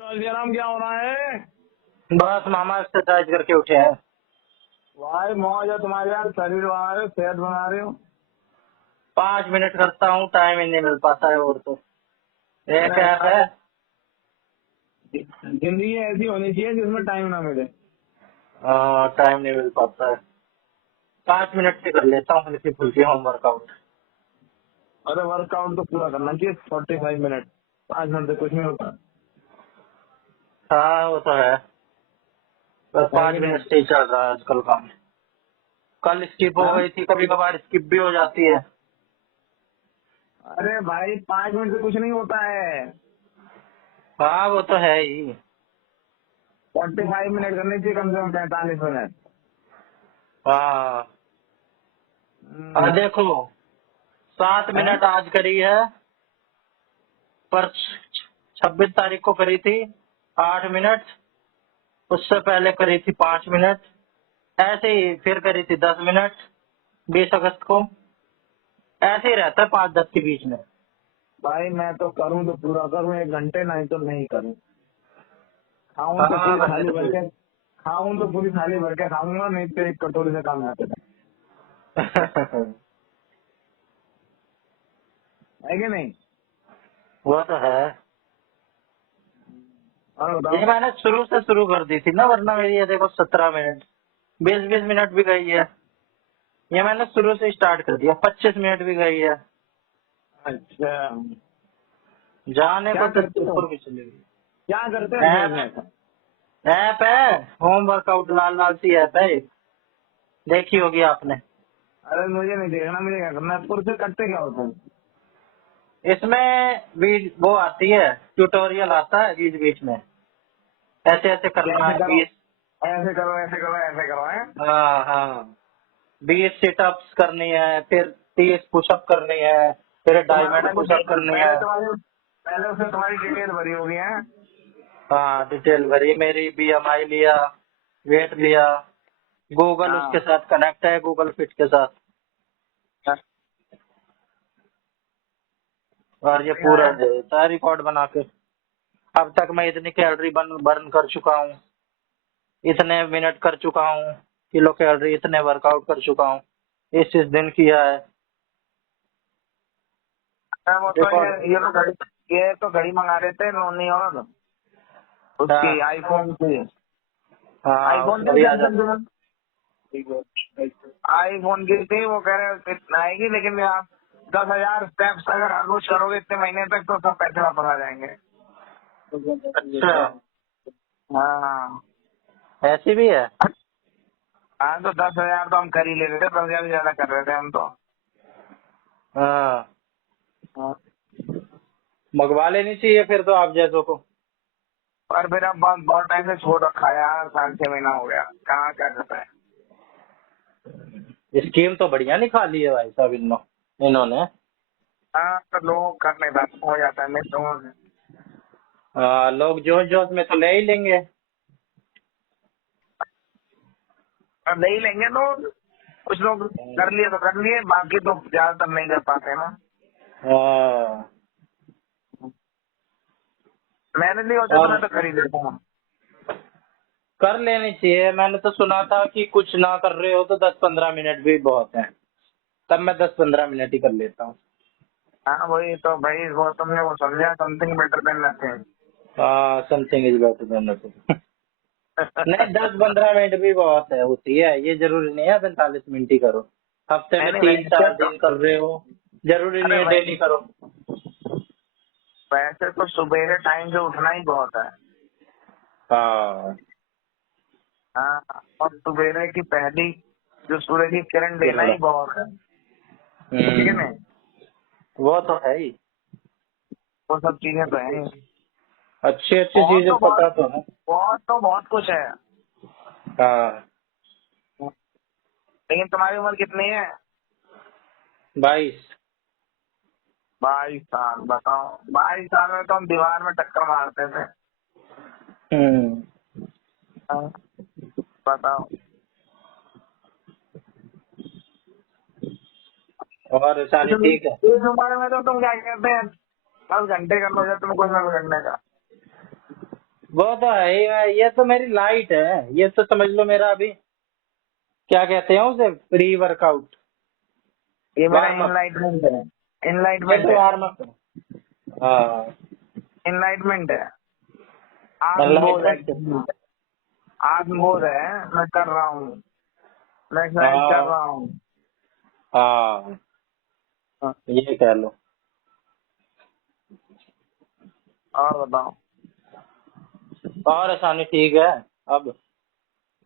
नाम क्या हो रहा है? बस मामा एक्सरसाइज करके उठे हैं। भाई मौज है तुम्हारे यार, शरीर बना रहे हो, सेहत बना रहे हो। 5 मिनट करता हूँ, टाइम ही नहीं मिल पाता है। और तो एक अरे ऐप यार, है। जिंदगी ऐसी होनी चाहिए जिसमें टाइम ना मिले। टाइम नहीं मिल पाता है। 5 मिनट से कर लेता हूँ हल्की फुल्की होम वर्कआउट। अरे वर्कआउट तो पूरा करना चाहिए 45 मिनट। 5 मिनट से कुछ नहीं होता। हाँ वो तो है, बस है पाँच कि नहीं? मिनट से ही चल रहा है आजकल काम। कल स्किप हो हाँ? गई थी, कभी कभार स्किप भी हो जाती है। अरे भाई 5 मिनट से कुछ नहीं होता है। हाँ वो तो है ही। 45 मिनट करनी चाहिए, कम से कम 45 मिनट। हाँ और देखो, 7 मिनट हाँ? आज करी है, पर 26 तारीख को करी थी 8 मिनट, उससे पहले करी थी 5 मिनट, ऐसे ही फिर करी थी 10 मिनट 20 अगस्त को। ऐसे ही रहता है 5-10 के बीच में। भाई मैं तो करूँ तो पूरा करूँ 1 घंटे, नहीं तो नहीं करूँ। खाऊं तो हाँ पूरी मैंने थाली तो भर के। खाऊं तो पूरी थाली भर के खाऊंगा, नहीं तो एक कटोरी से काम आते है कि नहीं? वो तो है। और बताओ। ये मैंने शुरू से शुरू कर दी थी ना, वरना मेरी ये देखो 17 मिनट 20-20 मिनट भी गई है। ये मैंने शुरू से स्टार्ट कर दिया, 25 मिनट भी गई है। अच्छा, जाने को क्या तो करते हो? ऊपर भी चली गई। क्या करते हो ऐसे ऐप इसमें? ऐप है, होम वर्कआउट, लाल लाल सी ऐप है, देखी होगी आपने। अरे मुझे नहीं देखना, मुझे क्या करना है? पुर से करते क्या होता है? इसमें बीच वो आती है, ट्यूटोरियल आता है बीच बीच में, ऐसे ऐसे करना ऐसे है करो, 20। ऐसे करो, ऐसे करो, ऐसे करो है। हाँ हाँ, 20 सिटअप्स करनी है, फिर 30 पुशअप करनी है, फिर तुम्हारा डायमंड पुशअप करनी है। पहले उसमें तुम्हारी डिटेल भरी होगी है। हाँ डिटेल भरी मेरी, BMI लिया, वेट लिया, गूगल उसके हाँ। साथ कनेक्ट है, गूगल फिट के साथ। और ये क्या पूरा है? देता है रिकॉर्ड बना के। अब तक मैं इतनी कैलोरी बर्न कर चुका हूँ, इतने मिनट कर चुका हूँ, किलो कैलोरी इतने वर्कआउट कर चुका हूँ, इस दिन किया है। वो तो रिकॉर्ड। ये तो घड़ी मंगा रहे थे नोनी, और उसकी हाँ आईफोन की। हाँ, आईफोन उसमें की भी आ सैमसंग जाता है। की। आईफोन की थी, वो कह रहे इतना आएगी, लेकिन आप 10,000 स्टेप्स अगर हर रोज करोगे इतने महीने तक तो सब पैसे वापस आ जाएंगे। अच्छा, हाँ। ऐसी भी है। हाँ तो 10,000 तो हम कर ही ले रहे थे, 10,000 से ज्यादा कर रहे थे हम तो। हाँ, हाँ। मंगवा लेनी चाहिए फिर तो आप जैसों को। और फिर अब बहुत बहुत टाइम से छोड़ रखा है यार, 5-6 महीना हो गया, कहाँ क्या करता है। स्कीम तो बढ़िया निकाली है भाई साहब इन्होंने। हाँ तो लोग करने का हो जाता है, मैं तो लोग जोश जोश में तो ले ही लेंगे। अब ले ही लेंगे लोग। कुछ लोग कर लिए तो कर लिए, बाकी तो ज्यादातर नहीं कर पाते ना। हाँ, मैंने नहीं होता तो और मैं तो कर ही देता हूँ। कर लेनी चाहिए। मैंने तो सुना था कि कुछ ना कर रहे हो तो 10-15 मिनट भी बहुत है, तब मैं 10-15 मिनट ही कर लेता हूँ। हाँ वही तो भाई, वो तुमने वो समझा, समथिंग बेटर देन नथिंग। हाँ, something is better than nothing. नहीं, 10-15 मिनट भी बहुत है, होती है। ये जरूरी नहीं है 45 मिनट ही करो। हफ्ते में नहीं तीन वैसे चार तो, दिन कर रहे हो, जरूरी नहीं अरे है डेली करो। वैसे तो सुबह टाइम से उठना ही बहुत है। हाँ, हाँ, और सुबह की पहली जो सूर्य की किरण लेना किरण। ही बहुत है, ठीक है हम्म, नहीं? वो तो है ही। वो सब चीजें तो है ही। अच्छी अच्छी चीजें पता तो है। बहुत कुछ है। हाँ, लेकिन तुम्हारी उम्र कितनी है? 22। 22 साल, बताओ। 22 साल में तो हम दीवार में टक्कर मारते थे। हम्म, हाँ, बताओ। और सानी ठीक है। इस उम्र में तो तुम क्या कहते हैं, 10 घंटे कर लो, जब तुम कुछ ना कुछ करने का। वो तो है ही है, ये तो मेरी लाइट है, ये तो समझ लो मेरा अभी क्या कहते हैं उसे, प्री वर्कआउट, ये मेरा वार्म अप। इनलाइटमेंट है, ये इनलाइटमेंट तो है, वार्म अप है। हाँ, इनलाइटमेंट है। आत्मबोध है, एनलाइटमेंट। आत्मबोध है। मैं कर रहा हूँ, मैं एक्सरसाइज कर हाँ रहा हूँ। हाँ, हाँ, ये कह लो। और बताओ। और आसानी ठीक है अब।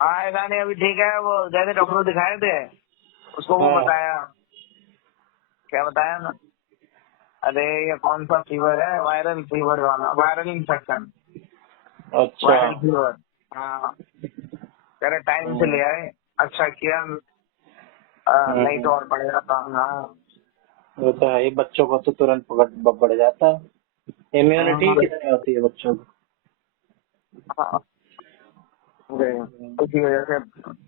हाँ ऐसा नहीं, अभी ठीक है। वो जैसे डॉक्टर को दिखाए थे, उसको वो हाँ, बताया, क्या बताया ना, अरे ये कौन सा फीवर है, वायरल फीवर वाला, वायरल इन्फेक्शन, अच्छा। Viral fever. हाँ, कह रहे टाइम से हम्म, ले आए, अच्छा किया। नहीं हम्म, तो और पड़ेगा काम। हाँ वो तो है ही, बच्चों को तो तुरंत बढ़ जाता है, इम्यूनिटी हाँ कितनी होती है बच्चों को। हाँ, अरे, उसी वजह से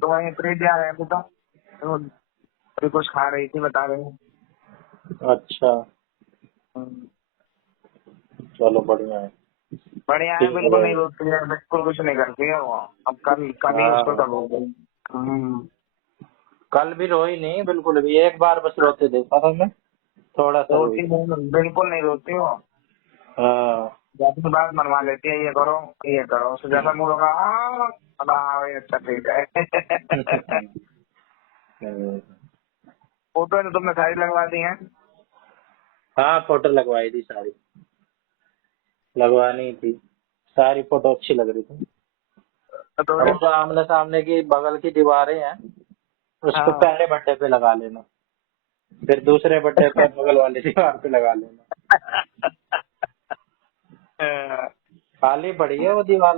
तो वहीं प्रीतिया है तो अभी कुछ खा रही थी, बता रही हूँ। अच्छा, चलो बढ़िया है। बढ़िया है, ठीक बिल्कुल नहीं है। रोकती है, बिल्कुल कुछ नहीं करती है वो। अब कल कल ही उसको हाँ, तब हो गई। कल भी रोई नहीं बिल्कुल भी, एक बार बस रोते देखा था मैं, थोड़ा सा रोई रोती थी। नहीं, बिल्कुल नहीं रोती वो। हाँ। जाती बात मनवा लेती है, ये करो ये करो, उससे ज्यादा मूड होगा। हाँ भाई, अच्छा ठीक है। फोटो तो तुमने सारी लगवा दी है। हाँ, फोटो लगवाई थी सारी, लगवानी थी, सारी फोटो अच्छी लग रही थी। तो और जो आमने सामने की बगल की दीवारें हैं, उस पे हाँ। पहले बर्थडे पे लगा लेना, फिर दूसरे बर्थडे पे बगल वाली दीवार पे लगा लेना। खाली पड़ी है वो दीवार,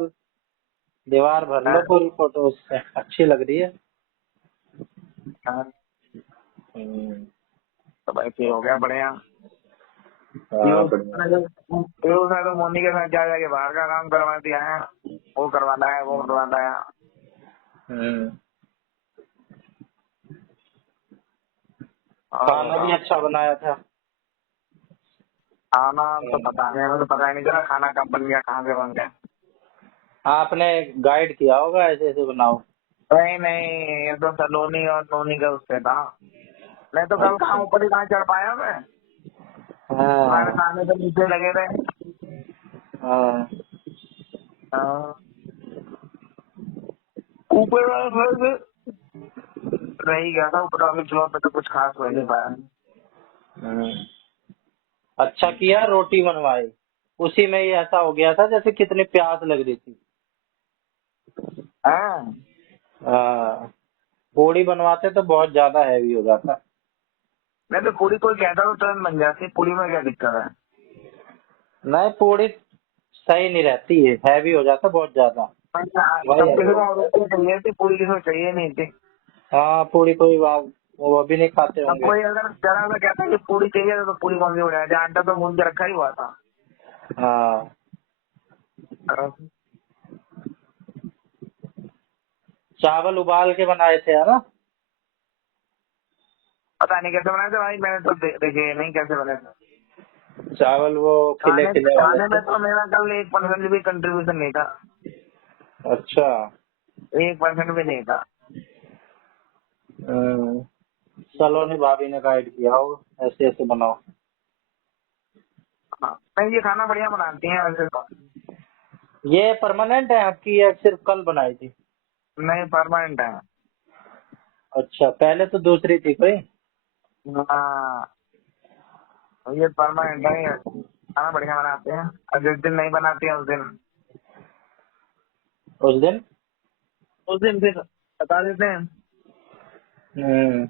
दीवार भर लो पूरी फोटो उससे, अच्छी लग रही है। हम्म, तो भाई फिर हो गया बढ़िया। हाँ बढ़िया। पीयूष ने तो मोनी के साथ जा जाके बाहर का काम करवा दिया है, वो करवाना है, वो करवाना है। हम्म, और खाना भी बताओ। अच्छा बनाया था। खाना तो पता नहीं, हमें तो पता ही नहीं चला खाना कब बन गया, कहाँ से बन गया। आपने गाइड किया होगा ऐसे ऐसे बनाओ। नहीं नहीं, ये तो सलोनी और नोनी का उससे था। मैं तो कल कहाँ अच्छा। ऊपर ही कहाँ चढ़ पाया मैं, तुम्हारे हाँ सामने तो नीचे लगे थे। हाँ। हाँ, ऊपर वाला फ्लोर पे रह ही गया था, ऊपर वाले फ्लोर पे तो कुछ खास हो ही नहीं पाया। हम्म, अच्छा किया रोटी बनवाई, उसी में ही ऐसा हो गया था जैसे कितनी प्यास लग रही थी। हाँ, हाँ, पूड़ी बनवाते तो बहुत ज्यादा हैवी हो जाता। नहीं तो पूरी कोई कहता तो तुरंत बन जाती, पूरी में क्या दिक्कत है। नहीं, पूड़ी सही नहीं रहती है, हैवी हो जाता बहुत ज्यादा। तब वही है। किसी को रोटी चाहिए थी, पूरी किसी को चाहिए नहीं थी। हाँ, पूड़ी कोई बात, वो भी नहीं खाते अब होंगे। कोई अगर जरा सा कहता कि पूरी चाहिए तो पूरी कौन सी उड़ाया जाए, आटा तो गूंद के रखा ही हुआ था। हाँ, चावल उबाल के बनाए थे है ना। पता नहीं कैसे बनाए थे भाई, मैंने तो देखे नहीं कैसे बने थे। चावल वो खिले खाने खिले वाले खाने में थे। तो मेरा कल 1% भी कंट्रीब्यूशन नहीं था, अच्छा। 1% भी नहीं था। हम्म, सलोनी भाभी ने गाइड किया हो ऐसे ऐसे बनाओ। हाँ, नहीं ये खाना बढ़िया बनाती हैं वैसे तो। ये परमानेंट है आपकी या सिर्फ कल बनाई थी। नहीं, परमानेंट है। अच्छा, पहले तो दूसरी थी कोई। हाँ, ये परमानेंट है, ये खाना बढ़िया बनाते हैं। और जिस दिन नहीं बनाती है उस दिन। उस दिन फिर बता देते हैं, हम्म।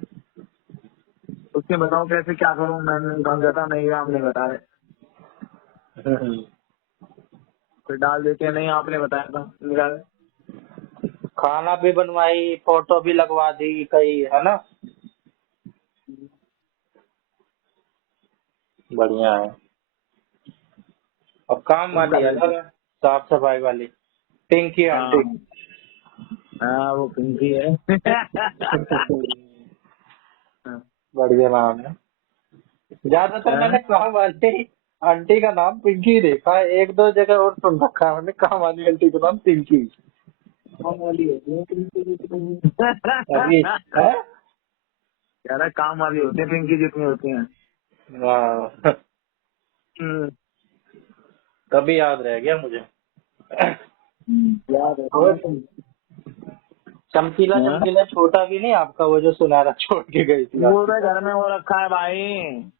उसके बताओ कैसे क्या करूँ। मैंने कहा कहता नहीं आप नहीं बता रहे, हम्म। फिर डाल देते हैं नहीं आपने बताया था निकाल। खाना भी बनवाई, फोटो भी लगवा दी कई, है ना। बढ़िया है। अब काम वाली कर अलग लेते। है, साफ सफाई वाली, पिंकी हाँ आंटी। हाँ, वो पिंकी है। बढ़िया नाम है। ज्यादातर मैंने काम वाले ही आंटी का नाम पिंकी देखा है, एक दो जगह और सुन रखा है मैंने, काम वाली आंटी का नाम पिंकी। काम वाली होती है पिंकी जितनी। अभी है। कह रहा काम वाली होती है पिंकी जितनी होती है। वाह, हम्म, तभी याद रह गया मुझे। याद है और तुम्हें? चमकीला हाँ? चमकीला छोटा भी नहीं आपका, वो जो सुनहरा छोड़ के गई थी आपकी। पूरे घर में वो रखा है भाई,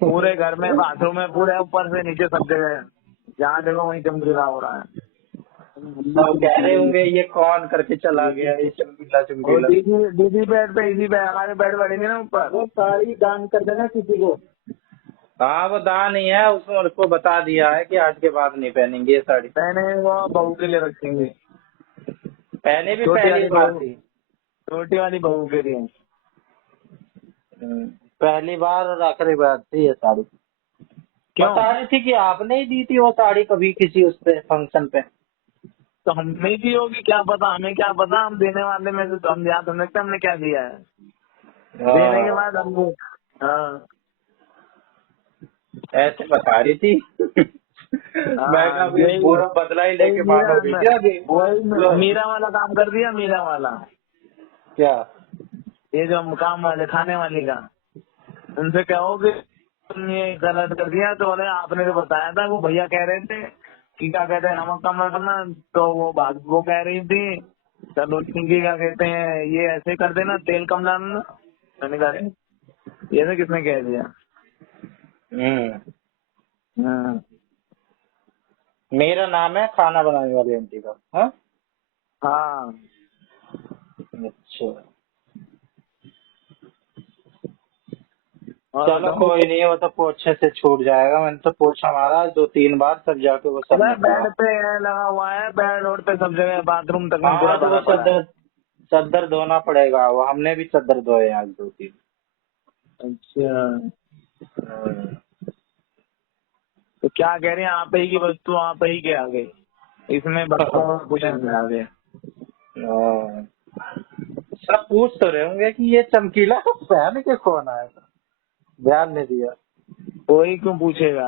पूरे घर में, बाथरूम में, पूरे ऊपर से नीचे सब जगह, जहाँ देखो वहीं चमकीला हो रहा है। सब कह रहे होंगे ये कौन करके चला गया, ये चमकीला और चमकीला। दीदी दीदी बेड पे, इसी पे हमारे बेड बढ़ेंगे ना ऊपर, वो साड़ी दान कर देना किसी को। हाँ वो दान नहीं है, उसने उसको बता दिया है कि आज के बाद नहीं पहनेंगे ये साड़ी। मैंने वो बहू के लिए रखेंगे, पहले भी छोटी पहली वाली बार बहू, थी। छोटी वाली बहू के लिए। पहली बार और आखिरी बार थी ये साड़ी। क्यों? बता रही थी कि आपने ही दी थी वो साड़ी कभी किसी उस पे फंक्शन पे। तो हमने की होगी, क्या पता, हमें क्या पता, हम देने वाले में से तो हम याद समझ सकते हमने क्या दिया है। देने के बाद हमको, हाँ ऐसे बता रही थी। मैं कहा अभी यही पूरा बदला ही लेके मानोगी क्या अभी? वही मीरा वाला काम कर दिया, मीरा वाला, क्या? ये जो काम वाले खाने वाली का, उनसे कहोगे तुमने ये गलत कर दिया, तो बोले आपने तो बताया था, वो भैया कह रहे थे कि क्या कहते हैं नमक कम रखना, तो वो कह रही थी चलो ठीक है, क्या कहते हैं ये ऐसे कर देना, तेल कम डालना। मैंने कहा ये तो किसने कह दिया। हाँ मेरा नाम है खाना बनाने वाली आंटी का। हाँ हाँ, अच्छा, और चलो बताओ। कोई नहीं, वो तो पोछे से छूट जाएगा। मैंने तो पोछा मारा 2-3 बार, तब जाके वो सब अबे निकला। बेड पे लगा हुआ है, बेड रोड पे सब जगह, बाथरूम तक में पूरा हाँ तो वो भरा पड़ा है। चद्दर चद्दर धोना पड़ेगा, वो हमने भी चद्दर धोए आज 2-3। अच्छा, तो क्या कह रहे हैं, आप ही की वस्तु आप ही के आगे, इसमें बच्चों कुछ नहीं आगे। हाँ। सब पूछ तो रहे होंगे कि ये चमकीला पहन के कौन आया था, ध्यान नहीं दिया। कोई क्यों पूछेगा।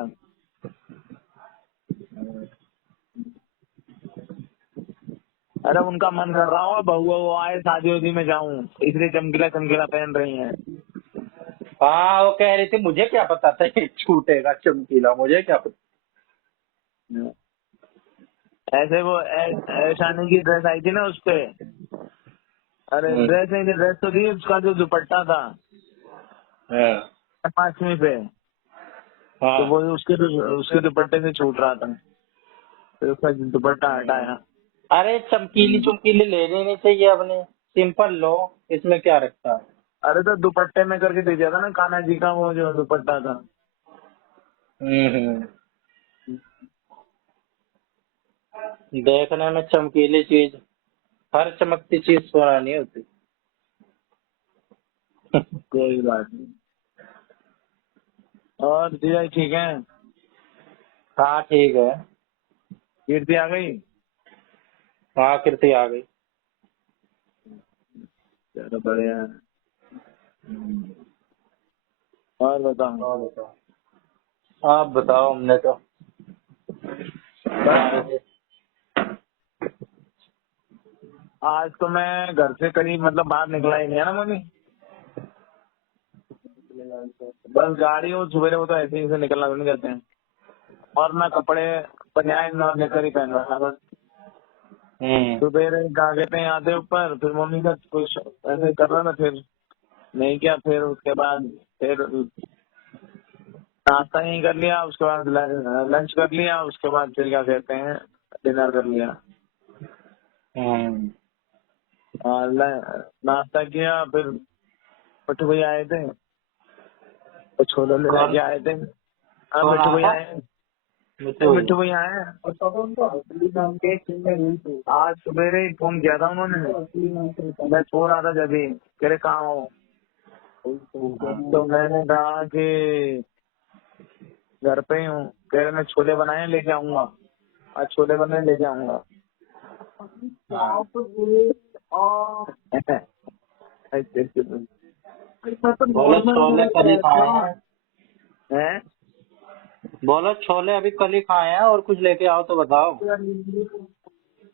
अरे उनका मन कर रहा हो बहू वो आए शादी वादी में जाऊं, इसलिए चमकीला चमकीला पहन रही हैं। हाँ वो कह रही थी मुझे क्या पता था ये छूटेगा चमकीला, मुझे क्या पता। ऐसे वो ऐशानी की ड्रेस आई थी ना उस पे, अरे ड्रेस नहीं थी, ड्रेस तो थी, उसका जो दुपट्टा था जन्माष्टमी पे, तो वो उसके दुपट्टे से छूट रहा था, फिर उसका दुपट्टा हटाया। अरे चमकीली चमकीली लेनी नहीं चाहिए अपने, सिंपल लो, इसमें क्या रखता है। अरे तो दुपट्टे में करके दे दिया था ना कान्हा जी का वो जो दुपट्टा था। देखने में चमकीली चीज, हर चमकती चीज सोना नहीं होती। कोई बात नहीं। और जीजा जी ठीक है? हाँ ठीक है। कीर्ति आ गई? हाँ कीर्ति आ गई। चलो बढ़िया है। और बताओ। और बताओ, आप बताओ, हमने तो बस आज तो मैं घर से करीब मतलब बाहर निकला ही नहीं है ना मम्मी, बस गाड़ी और सुबह वो तो ऐसे ही से निकलना नहीं करते हैं, और मैं कपड़े बनियान और लेकर ही पहन रहा था बस। सुबह क्या कहते हैं आते ऊपर, फिर मम्मी का कुछ ऐसे कर रहा था, फिर नहीं किया, फिर उसके बाद फिर नाश्ता यहीं कर लिया, उसके बाद लंच कर लिया, उसके बाद फिर क्या कहते हैं डिनर कर लिया। नाश्ता किया, फिर मिट्टू भैया आए थे, तो छोले लेके आए थे। हाँ मिट्टू भैया आए, मिट्टू भैया आए। आज सवेरे ही फोन किया था उन्होंने, मैं सो रहा था जब ही, कह रहे कहाँ हो, तो मैंने कहा कि घर पे ही हूँ, कह रहे मैं छोले बनाए लेके आऊंगा, आज छोले बनाए लेके आऊंगा। बोलो छोले खरीद आए हैं। हैं? बोलो छोले अभी कल ही खाए हैं और कुछ लेके आओ तो बताओ।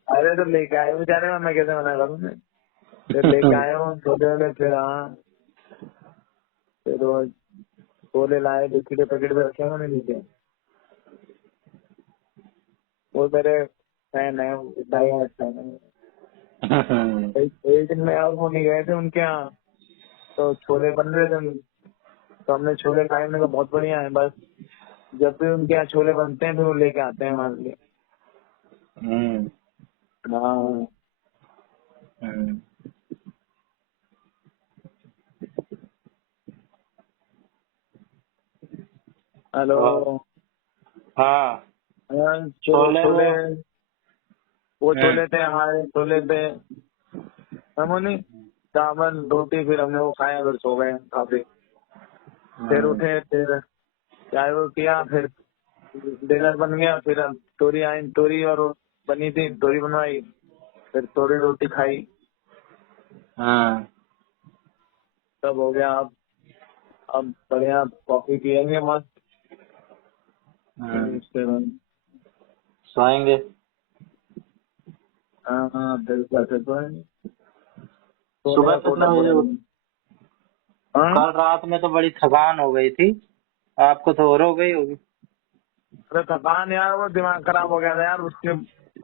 अरे तो लेके आए बेचारे, मैं कैसे मना करूँ मैं। फिर लेके आए हो छोले वोले, फिर हाँ फिर वो छोले लाए, बिस्किट के पैकेट में रखे उन्होंने नीचे। वो मेरे फैन है, डाई हार्ट फैन है। एक दिन में और वो नहीं गए थे उनके यहाँ, तो छोले बन रहे थे, तो हमने छोले खाए, हमने कहा बहुत बढ़िया है। बस जब भी उनके यहाँ छोले बनते हैं तो वो लेके आते हैं हमारे लिए। हाँ हेलो। हाँ हाँ, छोले छोले, वो वो छोले थे हमारे, छोले थे हमने चावल रोटी, फिर हमने वो खाया, फिर सो गए काफी। फिर उठे, फिर चाय वो किया, फिर डिनर बन गया, फिर हम तोरी आई, तोरी और वो बनी थी, तोरी बनवाई, फिर तोरी रोटी खाई, हाँ सब हो गया। अब बढ़िया कॉफी पियेंगे मस्त, फिर उसके बाद सोएंगे। हाँ दिल करते तो है, सोने सुबह का कितने कोटा बजे पूरा उठ? नहीं। हाँ कल रात में तो बड़ी थकान हो गई थी, आपको तो और हो गई होगी। अरे थकान यार, वो दिमाग खराब हो गया था यार, उसकी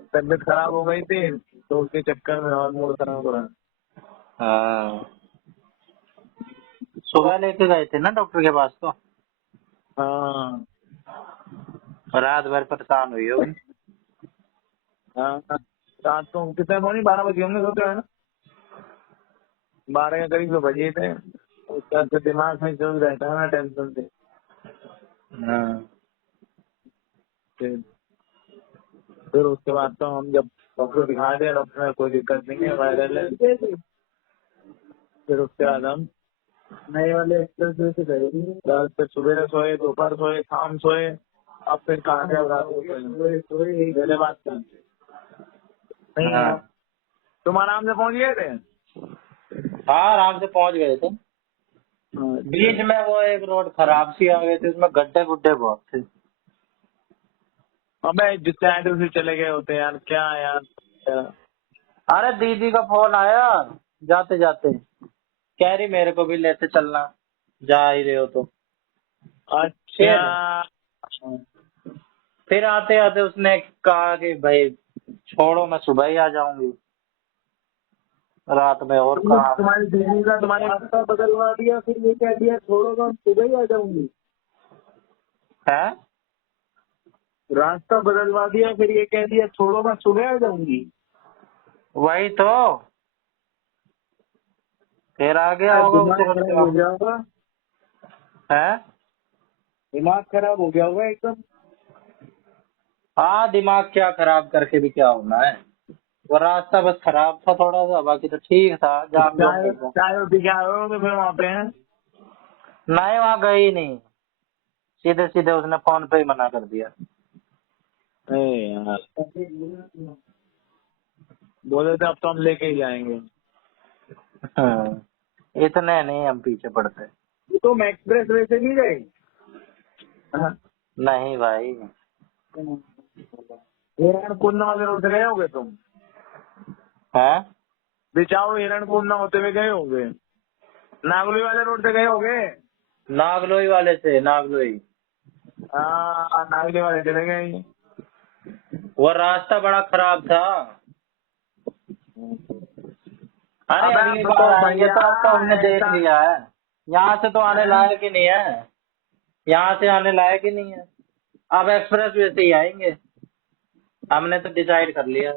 तबीयत खराब हो गई थी, तो उसके चक्कर में और मूड खराब हो रहा है। हाँ सुबह लेके गए थे ना डॉक्टर के पास तो, हाँ रात भर परेशान हुई होगी। हाँ रात को कितने पौनी 12 बजे हमने सोचा है ना, 12 के करीब तो बजे थे। उसका तो दिमाग में चल रहता है ना टेंशन से। फिर फिर उसके बाद तो हम जब डॉक्टर दिखा दिया, डॉक्टर में कोई दिक्कत नहीं है, वायरल है। फिर उसके बाद हम नए वाले एक्सरसाइज से गए, फिर सुबह सोए, दोपहर सोए, शाम सोए। अब फिर कहाँ से रात को सोए, मेरे बात का नहीं हाँ है। तुम आराम से पहुंच गए थे। हाँ आराम से पहुंच गए थे। बीच में वो एक रोड खराब सी आ गई थी, उसमें गड्ढे गुड्ढे बहुत थे। अबे जिस साइड से चले गए होते यार, क्या यार क्या? अरे दीदी का फोन आया जाते जाते, कह रही मेरे को भी लेते चलना, जा ही रहे हो तो। अच्छा फिर फिर आते आते उसने कहा कि भाई छोड़ो मैं सुबह ही आ जाऊंगी, रात में और काम तुम्हारी दीदी का तुम्हारे रास्ता बदलवा दिया, फिर ये कह दिया छोड़ो मैं सुबह ही आ जाऊंगी। है। रास्ता बदलवा दिया, फिर ये कह दिया छोड़ो मैं सुबह आ जाऊंगी। वही तो, फिर आ गया होगा दिमाग उसे और खराब क्या। हो गया होगा, है। दिमाग खराब हो गया होगा एकदम। हाँ दिमाग क्या खराब करके भी क्या होना है, वो रास्ता बस खराब था थोड़ा सा, बाकी तो ठीक था, जाम जोम चाय नहीं था। चाय रोटी क्या हो तो फिर वहाँ पे हैं। नहीं वहाँ गई ही नहीं, सीधे सीधे उसने फोन पे ही मना कर दिया। अरे यार, बोले थे अब तो हम लेके ही जाएंगे। इतने नहीं हम पीछे पड़ते। तुम एक्सप्रेस वे से नहीं गए। हाँ। नहीं भाई। हिरणकुंड वाले रोड से गए होगे तुम। है। बिचाओ हिरणकुंड होते हुए गए होगे, नागलोई वाले रोड से गए होगे। नागलोई वाले से, नागलोई। हाँ नागलोई वाले चले गए। वो रास्ता बड़ा खराब था। अरे अब अगली बार तो आएंगे भैया तो अब तो हमने देख ऐसा लिया है, यहाँ से तो आने लायक ही नहीं है, यहाँ से आने लायक ही नहीं है। अब एक्सप्रेस वे से ही आएंगे, हमने तो डिसाइड कर लिया।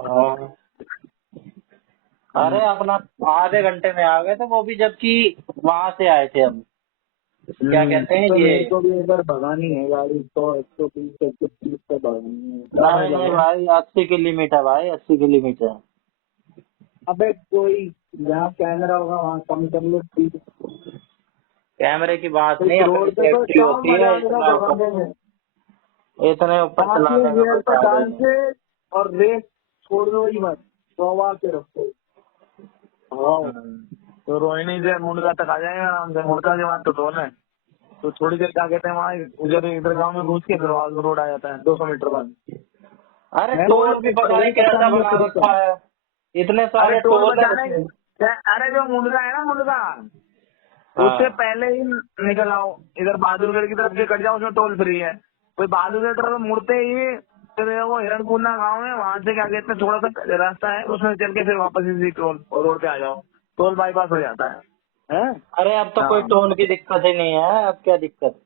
हाँ। अरे अपना आधे घंटे में आ गए थे, वो भी जबकि वहां से आए थे हम, क्या कहते हैं तो ये। मेरे को भी एक बार भगानी है गाड़ी, तो 120 130 पे भगानी है, नहीं कहाँ नहीं जाएगा। भाई 80 की लिमिट है भाई, 80 की लिमिट है। अबे कोई जहाँ कैमरा होगा वहाँ कम कर लो स्पीड। कैमरे की बात नहीं, अपनी रोड पे तो सेफ्टी क्या होती मजा है, आएगा भगाने में। इतने ऊपर पाँच में चलाने में गियर कोई पे फायदा डाल नहीं। के और रेस छोड़ दो ही मत, दबा के रखो। हाँ हम्म। तो रोहिणी से मुर्गा तक आ जाएगा आराम से, मुर्गा के बाद तो टोल है। तो थोड़ी देर क्या कहते हैं वहाँ उधर इधर गाँव में घुस के फिर वहाँ रोड आ जाता है 200 मीटर बाद। अरे मैं टोल तो भी पता नहीं कैसा बना रखा है, इतने सारे अरे टोल टोल है। बचाने, अरे जो मुंडका है ना मुंडका, उससे हाँ पहले ही निकल आओ, इधर बहादुरगढ़ की तरफ से कट जाओ, उसमें टोल फ्री है। कोई बहादुरगढ़ की तरफ मुड़ते ही फिर वो हिरणपुरना गाँव है, वहाँ से क्या कहते हैं थोड़ा सा रास्ता है, उसमें चल के फिर वापस इसी टोल रोड पे आ जाओ, टोल बाईपास हो जाता है। हैं? अरे अब तो कोई हाँ। टोल की दिक्कत ही नहीं है, अब क्या दिक्कत,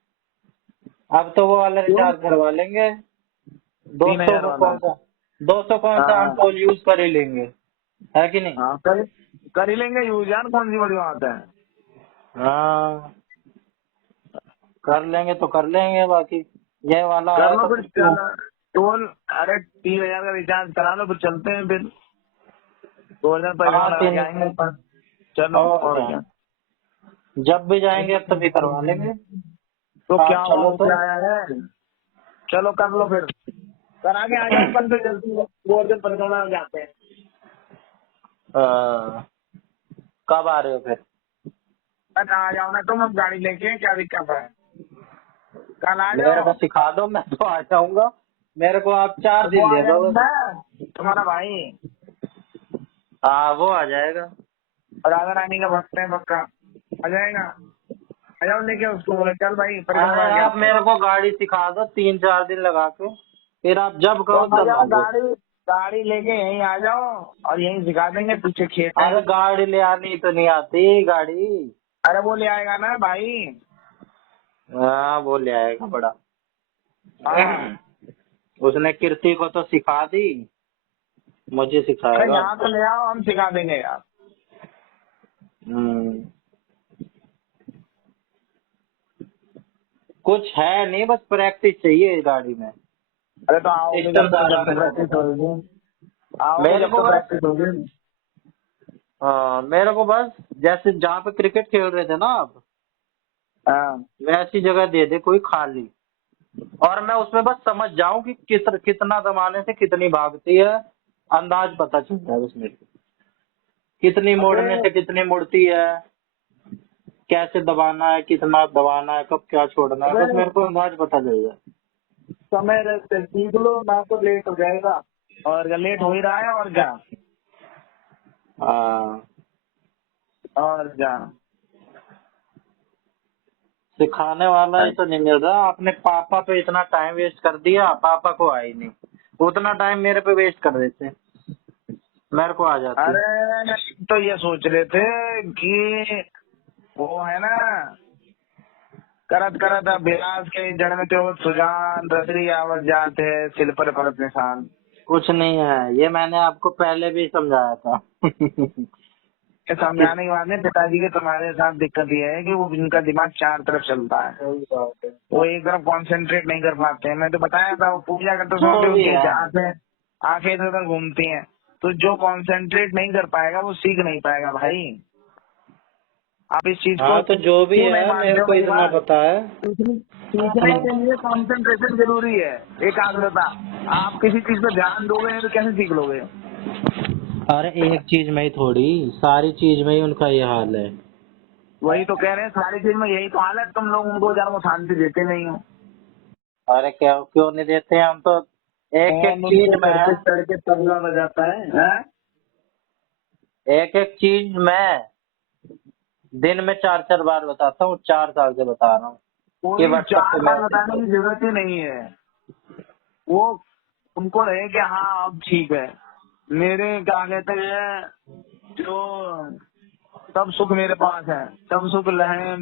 अब तो वो वाला क्यों? रिचार्ज करवा लेंगे। 200 3000 को वाला। कौन सा, 200 कौन सा, हम हाँ टोल यूज कर ही लेंगे, है कि नहीं। हाँ, कर ही लेंगे यूज यार, कौन सी बड़ी बात है। हाँ कर लेंगे तो कर लेंगे, बाकी ये वाला कर है लो तो फिर फिर क्यों। टोल, अरे 3000 का रिचार्ज करा लो, फिर चलते हैं फिर 2000 हाँ परिवहन लगा के 3, आएंगे ऊपर। चलो और और क्या, क्या। जब भी जाएंगे अब तभी करवा लेंगे। तो क्या आप चलो हो तो। क्या है, चलो कर लो फिर, करा के आ जाओ अपन, फिर जल्दी गोवर्धन परिक्रमा में जाते हैं। कब आ रहे हो फिर। कल आ जाओ ना तुम, अब गाड़ी लेके, क्या दिक्कत है, कल आ मेरे को जाओ। सिखा दो, मैं तो आ जाऊंगा, मेरे को आप 4 तो वो दिन आ दे दो बस। जाएगा तुम्हारा भाई, हाँ वो आ जाएगा। और राधा रानी का भक्त है पक्का, आ जाएगा। आ जाओ लेके उसको, बोले चल भाई परिक्रमा अरे करके आप आते हैं। मेरे को गाड़ी सिखा दो 3-4 दिन लगा के, फिर आप जब तो कहो आ तब जाओ, आ जाओ। गाड़ी गाड़ी लेके यहीं आ जाओ, और यहीं सिखा देंगे, पीछे खेत है। अरे गाड़ी ले आनी तो नहीं आती गाड़ी। अरे वो ले आएगा ना भाई। हाँ वो ले आएगा बड़ा। हाँ। उसने कीर्ति को तो सिखा दी, मुझे अरे सिखाएगा। यहाँ तो ले आओ, हम सिखा देंगे यार। हम्म, कुछ है नहीं, बस प्रैक्टिस चाहिए इस गाड़ी में, अरे तो आओगे सिस्टम जब तो सारा जब तो मेरे को प्रैक्टिस पता है। होगी, आओगे मेरे जब को तो बस, प्रैक्टिस होगी। हाँ मेरे को बस, जैसे जहाँ पे क्रिकेट खेल रहे थे ना आप, हाँ वैसी जगह दे दे कोई खाली, और मैं उसमें बस समझ जाऊं कि कितना दबाने से कितनी भागती है, अंदाज पता चल जाए बस मेरे को, कितनी अबे मोड़ने से कितनी मुड़ती है, कैसे दबाना है, कितना दबाना है, कब क्या छोड़ना है, अबे बस मेरे को अंदाज पता चल जाए। समय रहते सीख लो, ना तो लेट हो जाएगा, और क्या लेट हो ही रहा है, और क्या। हाँ और क्या। सिखाने वाला ही तो नहीं मिल रहा, आपने पापा पे इतना टाइम वेस्ट कर दिया, पापा को आई नहीं, उतना टाइम मेरे पे वेस्ट कर देते, मेरे को आ जाती। अरे तो ये सोच रहे थे कि वो है ना, करत करत अभ्यास के जड़ में तो सुजान रसरी आवत जाते, सिल पर परत निशान। कुछ नहीं है, ये मैंने आपको पहले भी समझाया था। ये कि समझाने के बाद में पिताजी के तुम्हारे साथ दिक्कत ये है कि वो इनका दिमाग चार तरफ चलता है, सही बात है, वो एक तरफ कंसंट्रेट नहीं कर पाते हैं। मैं तो बताया था, वो पूजा करते समय भी जो भी उनकी है। आंखें इधर उधर घूमती हैं। तो जो कंसंट्रेट नहीं कर पाएगा वो सीख नहीं पाएगा भाई। आप इस चीज को हाँ तो जो भी क्यों नहीं है मानते मेरे हो को मेरी इतना बात। पता है। सीखने के लिए कंसंट्रेशन जरूरी है, एकाग्रता। आप किसी चीज पे ध्यान दोगे नहीं तो कैसे सीख लोगे। अरे एक चीज में ही थोड़ी, सारी चीज में ही उनका ये हाल है। वही तो कह रहे हैं, सारी चीज में यही तो हाल है, तुम लोग उनको जरा वो शांति देते नहीं हो। अरे क्या क्यों नहीं देते हैं, हम तो एक एक कौन चीज उनको में, तड़के तड़के तबला बजाता है, हैं? एक एक चीज में दिन में 4-4 बार बताता हूँ, 4 साल से बता रहा हूँ कि कोई व्हाट्सएप पे 4 बार मैसेज बताने कर। की जरूरत ही नहीं है। वो उनको रहे कि हाँ अब ठीक है, मेरे क्या कहते हैं जो सब सुख मेरे पास है, सब सुख लहे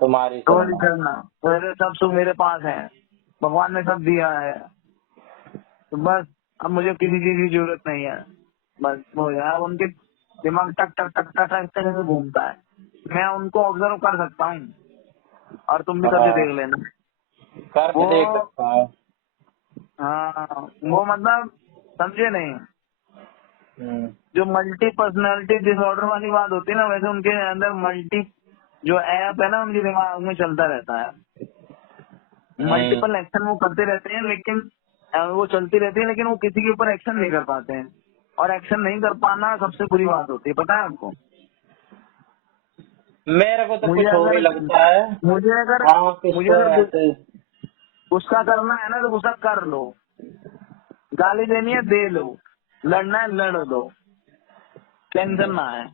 तुम्हारी रोज शरण। करना, तो सब सुख मेरे पास है, भगवान ने सब दिया है। तो बस अब मुझे किसी चीज की जरूरत नहीं है, बस हो गया। अब उनके दिमाग टक टक टक टक टक तरह से घूमता है, मैं उनको ऑब्जर्व कर सकता हूँ, और तुम भी करके हाँ देख लेना। करके वो देख सकता है। हाँ, वो मतलब समझे नहीं, हम्म, जो मल्टी पर्सनैलिटी डिसऑर्डर वाली बात होती है ना, वैसे उनके अंदर मल्टी जो ऐप है ना उनके दिमाग में चलता रहता है। हम्म, मल्टीपल एक्शन वो करते रहते हैं, लेकिन वो चलती रहती है, लेकिन वो किसी के ऊपर एक्शन नहीं कर पाते हैं। और एक्शन नहीं कर पाना सबसे बुरी बात होती है, पता है आपको। मेरे को तो मुझे कुछ और ही अगर लगता है। मुझे अगर आप मुझे इसको अगर ऐसे गुस्सा करना है ना तो गुस्सा कर लो, गाली देनी है दे लो, लड़ना है लड़ लो, टेंशन ना है।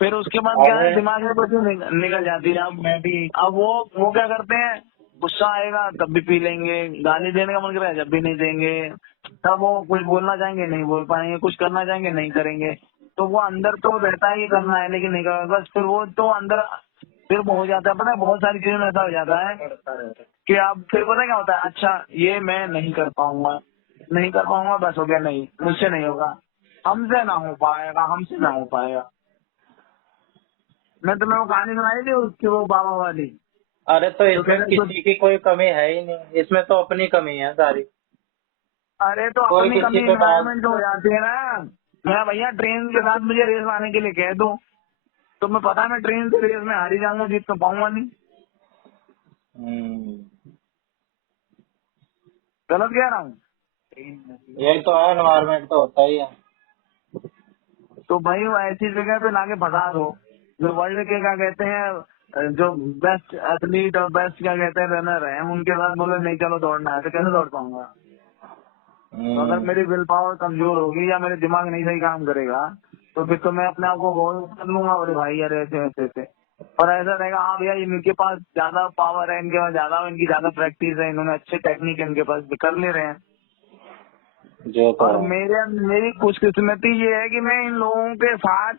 फिर उसके बाद क्या है, अरे दिमाग में कुछ निकल जाती है। अब वो क्या करते हैं, गुस्सा आएगा तब भी पी लेंगे, गाली देने का मन करे जब भी नहीं देंगे, तब वो कुछ बोलना चाहेंगे नहीं बोल पाएंगे, कुछ करना चाहेंगे नहीं करेंगे। तो वो अंदर तो रहता है ये करना है लेकिन नहीं करना, बस फिर वो तो अंदर फिर वो हो जाता है। पता है बहुत सारी चीजों में ऐसा हो जाता है कि अब फिर पता है क्या होता है, अच्छा ये मैं नहीं कर पाऊंगा, नहीं कर पाऊंगा, बस हो गया, नहीं मुझसे नहीं होगा, हमसे ना हो पाएगा, हमसे ना हो पाएगा। मैं तुम्हें वो कहानी सुनाई थी उसकी, वो बाबा वाली। अरे तो तो कह इसमें रहे किसी की कोई कमी है ही नहीं, इसमें तो अपनी कमी है सारी। अरे तो कोई अपनी किसी कमी पे बात इन्वायरमेंट हो जाती है ना। मैं भैया ट्रेन के साथ मुझे रेस आने के लिए कह दूं तो मैं पता है मैं ट्रेन से रेस में हार ही जाऊंगा, जीत तो पाऊंगा नहीं। हम्म, गलत कह रहा हूँ? यही तो है, एनवायरमेंट तो होता ही है। तो भाई वो ऐसी जगह पे लाके भगा दो जो वर्ल्ड के क्या कहते हैं, जो बेस्ट एथलीट और बेस्ट क्या कहते हैं रनर है, उनके साथ बोले नहीं चलो दौड़ना है, तो कैसे दौड़ पाऊंगा? तो अगर हम्म, मेरी विल पावर कमजोर होगी या मेरे दिमाग नहीं सही काम करेगा तो फिर तो मैं अपने आप को गौर कर लूंगा, अरे भाई यार ऐसे ऐसे ऐसे। और ऐसा रहेगा हाँ भैया इनके पास ज्यादा पावर है, इनके पास ज्यादा, इनकी ज्यादा प्रैक्टिस है, इन्होंने अच्छे टेक्निक इनके पास कर ले रहे हैं। जो तो और है। मेरी खुशकिस्मती ये है कि मैं इन लोगों के साथ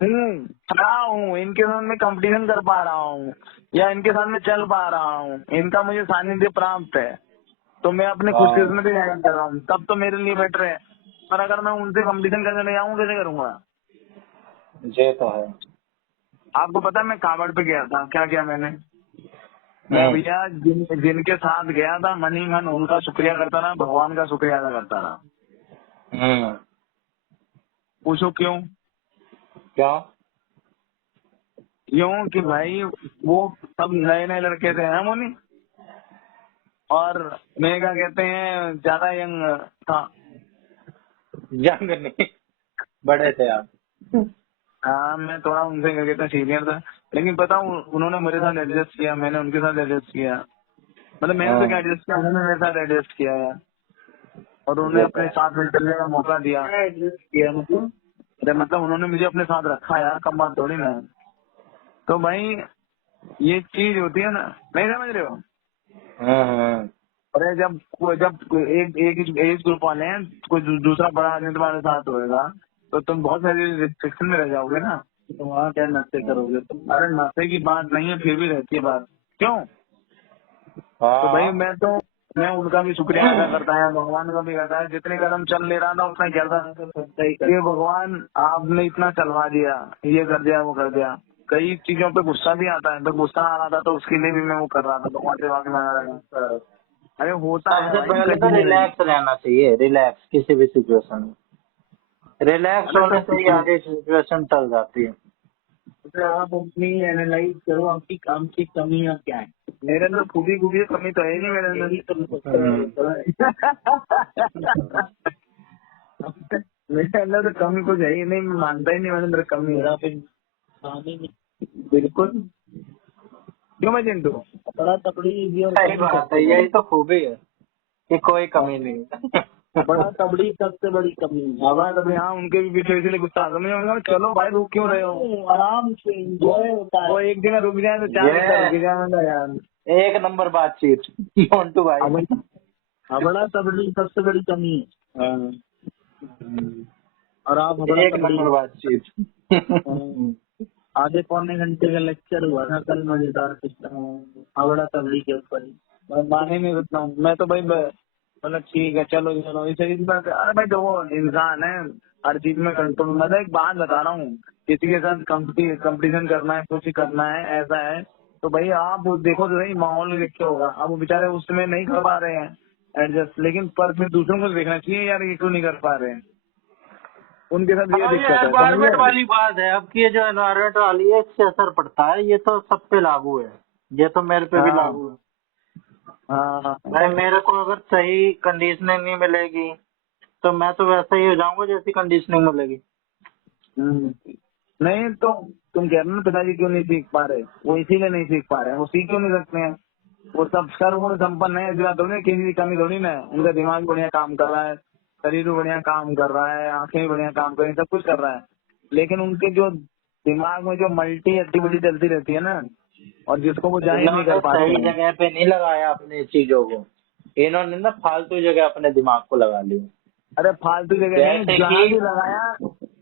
हूँ, खड़ा हूँ, इनके साथ मैं कंपटीशन कर पा रहा हूँ या इनके साथ मैं चल पा रहा हूँ, इनका मुझे सानिध्य प्राप्त है, तो मैं अपनी हाँ, खुशकिस्मती जाहिर कर रहा हूँ, तब तो मेरे लिए बेटर है। पर अगर मैं उनसे कंपटीशन करने ले जाऊँ कैसे करूंगा? जो तो है। आपको पता है मैं कांवड़ पे गया था, क्या किया मैंने? मैं हम्म, भैया जिनके साथ गया था मन ही मन उनका शुक्रिया करता रहा, भगवान का शुक्रिया अदा करता रहा। हम्म, पूछो क्यों? क्या? यूं कि भाई वो सब नए नए लड़के थे हम उन्हीं, और मैं क्या कहते हैं ज्यादा यंग था। जंग नहीं, बड़े थे आप। हाँ मैं थोड़ा उनसे क्या कहते हैं सीनियर था, लेकिन पता उन्होंने मेरे साथ एडजस्ट किया, मैंने उनके साथ एडजस्ट किया, मतलब मैंने तो क्या हाँ, एडजस्ट किया, उन्होंने मेरे साथ एडजस्ट किया यार। और उन्होंने जो तो अपने है। साथ में चलने का मौका दिया, एडजस्ट किया मतलब, अरे मतलब उन्होंने मुझे अपने साथ रखा यार, कम बात थोड़ी ना है। तो भाई ये चीज होती है ना, नहीं समझ रहे हो? हम्म, अरे जब एक एक एज ग्रुप वाले हैं, कोई दूसरा बड़ा आदमी तुम्हारे साथ होएगा तो तुम बहुत सारी रिस्ट्रिक्शन में रह जाओगे ना, तो वहाँ क्या नशे करोगे तुम? अरे नशे की बात नहीं है, फिर भी रहती है बात, क्यों? तो भाई हाँ, मैं उनका भी शुक्रिया अदा करता है, भगवान का भी करता है, जितने कदम चल ले रहा था उतना चलता ये भगवान आपने इतना चलवा दिया, ये कर दिया वो कर दिया। कई चीजों पे गुस्सा भी आता है, तो गुस्सा आ रहा था तो उसके लिए भी मैं वो कर रहा था, भगवान से माफी मांग रहा था। अरे होता है सबसे भाई पहले तो कभी नहीं। रिलैक्स रहना चाहिए, रिलैक्स किसी भी सिचुएशन में। रिलैक्स अरे होने तो से ही आगे सिचुएशन टल जाती है। आप अपनी एनालाइज करो, आपकी काम की कमियां क्या है। मेरे अंदर खूबी खूबी कमी तो है नहीं, मेरे अंदर ही तो हम्म, मेरे अंदर तो कमी कुछ है ही नहीं, मैं मानता ही नहीं मेरे अंदर कमी है। बिल्कुल। क्यों मैं चिंटू? बड़ा तबड़ी भी और सही कमी बात है, सबसे यही बड़ी, तो खूबी है कि कोई कमी नहीं है। बड़ा तबड़ी सबसे बड़ी कमी है। बड़ा तबड़ी, हाँ उनके भी पीछे इसलिए गुस्सा आता नहीं होगा, चलो भाई रुक क्यों रहे हो, आराम से एंजॉय होता है, वो एक जगह रुक जाए तो 4 घंटा रुक ये जाए यार। एक नंबर बातचीत मोन्टू भाई। अब हबड़ा तबड़ी सबसे बड़ी कमी है। हाँ। और आप हबड़ा एक तबड़ी नंबर हो। बातचीत। हाँ। आधे पौने घंटे का लेक्चर हुआ था कल, मजेदार सिस्टम हबड़ा तबड़ी के ऊपर ही। मैं माने नहीं सकता हूँ मैं तो भाई, मतलब ठीक है चलो चलो इसे इस बात, अरे भाई जो वो इंसान है हर चीज में कंट्रोल, मतलब एक बात बता रहा हूँ, किसी के साथ कंपटीशन करना है, कुछ करना है, ऐसा है तो भाई आप देखो तो सही माहौल देख के होगा। अब वो बेचारे उसमें नहीं कर पा रहे हैं एडजस्ट, लेकिन पर फिर दूसरों को देखना चाहिए यार ये क्यों नहीं कर पा रहे हैं, उनके साथ ये हाँ, ये दिक्कत है, समझ एनवायरमेंट रहे? वाली बात है। अब की ये जो एनवायरमेंट वाली है, इससे असर पड़ता है, ये तो सब पे लागू है। ये तो मेरे पे भी हाँ लागू है। हाँ। भाई मेरे को अगर सही कंडीशनिंग नहीं मिलेगी तो मैं तो वैसा ही हो जाऊंगा जैसी कंडीशनिंग मिलेगी। हम्म। नहीं तो तुम कह रहे हो ना पिताजी क्यों नहीं सीख पा रहे, वो इसीलिए नहीं सीख पा रहे हैं, वो सीख क्यों नहीं सकते हैं, वो सब सर्वगुण संपन्न है, इसलिए थोड़ी किसी की कमी थोड़ी ना है, उनका दिमाग बढ़िया काम कर रहा है, शरीर भी बढ़िया काम कर रहा है, आंखें भी बढ़िया काम कर रही है, सब कुछ कर रहा है, लेकिन उनके जो दिमाग में जो मल्टी एक्टिविटी चलती रहती है ना, और जिसको वो जाहिर नहीं कर इन्होंने पा रहे सही हैं। जगह पे नहीं लगाया अपनी चीजों को, इन्होंने ना फालतू जगह अपने दिमाग को लगा लिया। अरे फालतू जगह नहीं, जैसे जहाँ कि भी लगाया,